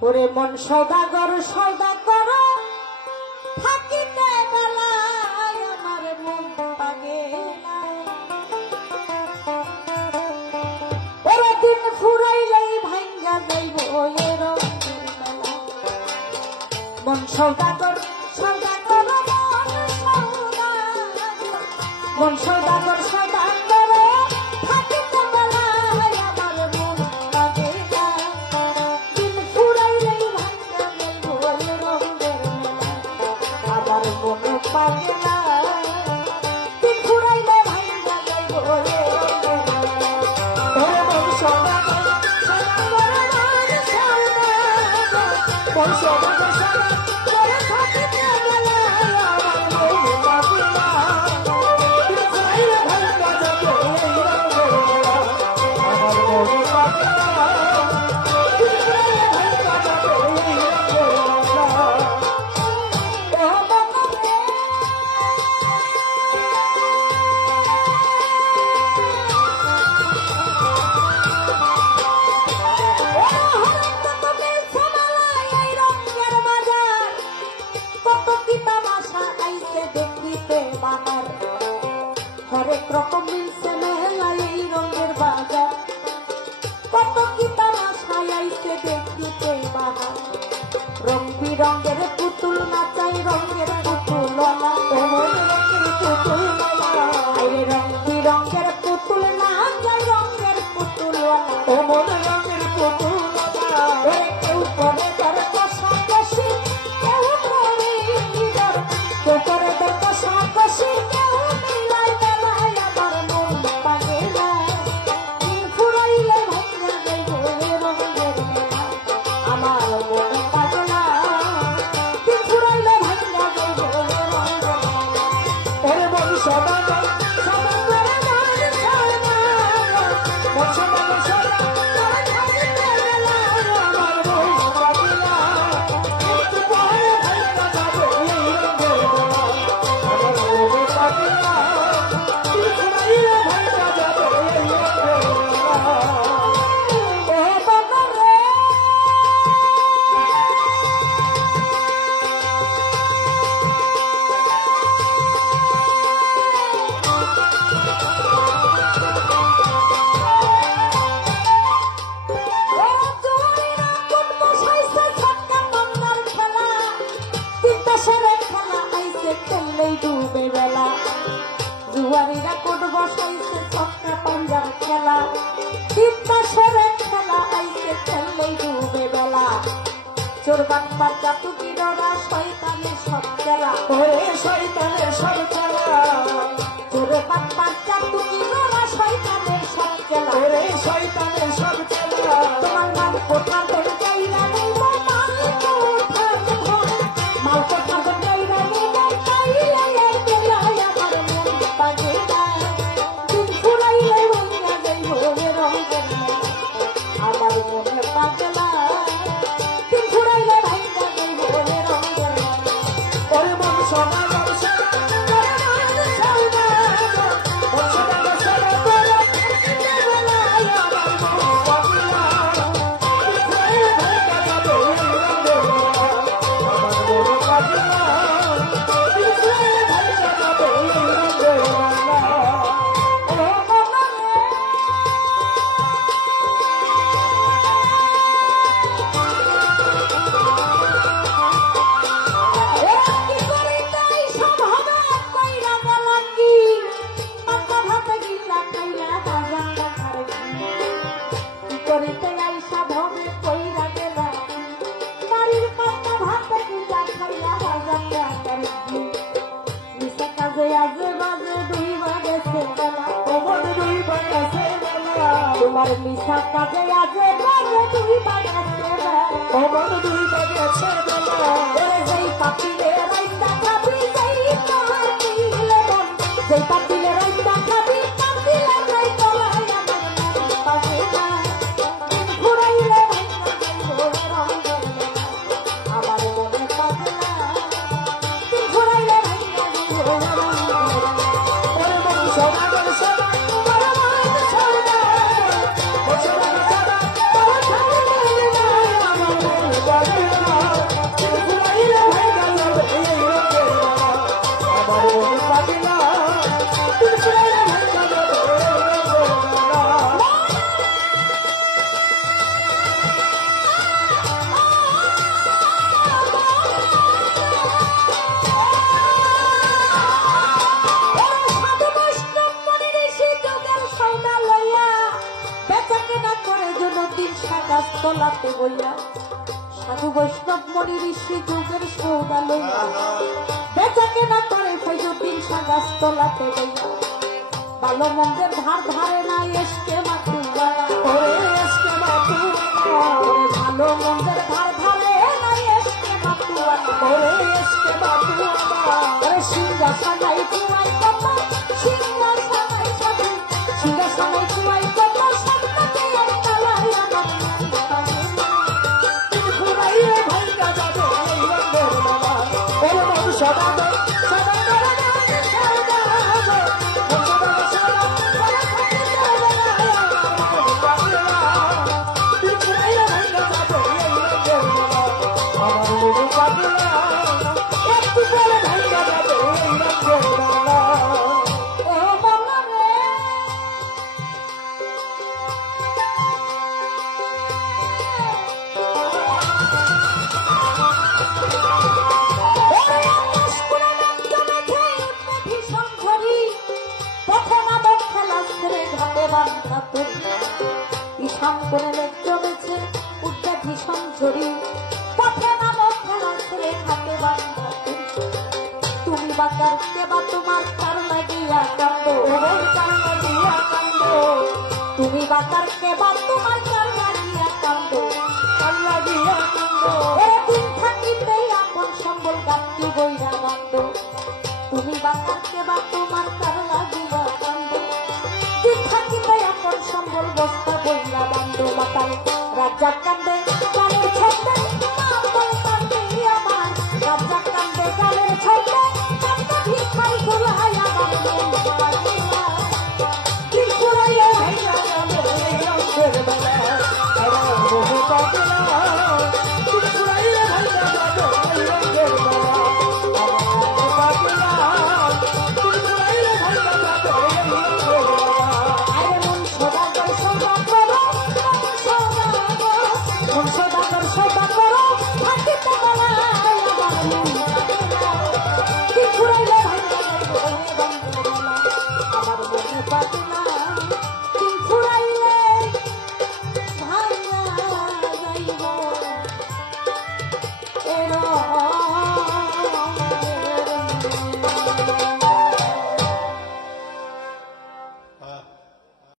ওরে মন সদাগর সদা করো থাকিতে বেলায় আমার মন পাগেলা ওরে দিন ফুরাইলেই ভাঙ্গা যাইব এর মন সদাগর সদা করো মন সদাগর সদা করো থাকিতে বেলায় আমার মন পাগেলা দিন ফুরাইলেই ভাঙ্গা যাইব এর আমার মন পাগেলা দিন ফুরাইলে ভাঙ্গা যাইব মন সদাগর সদা করো মন সদাগর সদা করে থাকিতে বেলায় আমার মন পাগেলা দিন ফুরাইলে ভাঙ্গা যাইব আমার মন পাগেলা দিন ফুরাইলে ভাঙ্গা যাইব হরেক রকম মিলছে মেলা এই রঙের বাজার কত কি তামাশায় আইছে দেখিতে বাহার রং বিরঙের পুতুল নাচাই রঙের পুতুল রঙের পুতুল রং বিরঙের পুতুল নাচাই রঙের পুতুল রঙের পুতুল কেউ করে তার কষাকষি কেউ করে কেউ করে তার কষাকষি কেউ মিলাই বেলায় আমার মন পাগেলা দিন ফুরাইলে ভাঙ্গা যাইব রঙের মেলা আমার মন পাগেলা দিন ফুরাইলে ভাঙ্গা যাইব রঙের মেলা ওরে মন সদাগর সদা করে মন সদাগর সদা করে থাকিতে বেলায় আমার মন পাগেলা দিন ফুরাইলে ভাঙ্গা যাইব রঙের মেলা আমার মন পাগেলা দিন ফুরাইলে ভাঙ্গা যাইব রঙের মেলা ও বাবা রে জুয়ারিরা কোট বসাইছে ছক্কা পাঞ্জার খেলা তিনটা সেরে খেলা আইছে খেললেই ডুবে বেলা চোর বাটপার চাতুকিরা শয়তানের সব খেলা ওরে শয়তানের সব খেলা চোর বাটপার চাতুকিরা শয়তানের সব খেলা ওরে শয়তানের সব খেলা তোমার নাম কোথা ধরে যাইরা নেই মাল কোথা মাল কোথা ধরে যাইরা নেই তাইলে বেলায় আমার মন পাগেলা দিন ফুরাইলে ভাঙ্গা যাইব রঙের মেলা আমার মন পাগেলা দিন ফুরাইলে ভাঙ্গা যাইব রঙের মেলা ওরে মন সদাগর সদা করে মন সদাগর সদা করে থাকিতে বেলায় আমার মন পাগেলা দিন ফুরাইলে ভাঙ্গা যাইব রঙের মেলা আমার মন পাগেলা দিন ফুরাইলে ভাঙ্গা যাইব রঙের মেলা ও বাবা রে কি করিতে সব হবে কইরা গলাঙ্গি পান্তা ভাতে গিলা খাইয়া বাজার খারে কি করিতে আইসা ভবে কইরা গেলা বাড়ির পান্তা ভাতে গিলা খাইয়া বাজার খারে মিশা কাজে আজে বাজে দুই বাজেছে বেলা ওমন দুই বাজেছে বেলা তোমার মিশা কাজে আজে বাজে দুই বাজেছে বেলা ওমন দুই বাজেছে বেলা ওরে যেই পাপিলে রাইতা খাবি যেই পাপিলে মন যেই পাপিলে রাইতা খাবি পাপিলে যাই তলায় আমার মন পাগেলা দিন ফুরাইলে ভাঙ্গা যাইব রঙের মেলা আমার মন পাগেলা দিন ফুরাইলে ভাঙ্গা যাইব রঙের মেলা ওরে মন সদাগর সদা করে মন সদাগর সদা করে থাকিতে বেলায় বইয়া সাধু বৈষ্ণব মনি ঋষি যুগের সৌদা লইয়া বেচা কেনা করে ফৈজুদ্দিন সাগাস তোলাতে গইয়া ভালো মন্দের ধার ধারে না এসকে মাতুয়া ওরে এসকে মাতুয়া ভালো মন্দের ধার ধারে না এসকে মাতুয়া ওরে এসকে মাতুয়া ওরে সিংহাসনাই চুয়াই কত সিংহাসনাই সাধু সিংহাসনাই চুয়াই কত সন্তাকে আর তালাই আমার ঘুরাইয়ে ভাইকা যাবে এই রঙের বাবা ওরে মানুষ সদা সদা ঈশান করে জমেছে উঠে ভীষণ ঝরি পথে নামক খেলা ছেড়ে থাকে বান্ধা তুমি বাকার কেবা তোমার কার লাগিয়া কান্দ কার লাগিয়া কান্দ তুমি বাকার কেবা তোমার কার লাগিয়া কান্দ কার লাগিয়া কান্দ দিন থাকিতে আপন সম্বল গাঁথি বইরা বান্ধ তুমি বাকার কেবা তোমার কার লাগিয়া কান্দ দিন থাকিতে আপন সম্বল বস্তা বইলা বান্ধ মাতাল রাজা কান্দে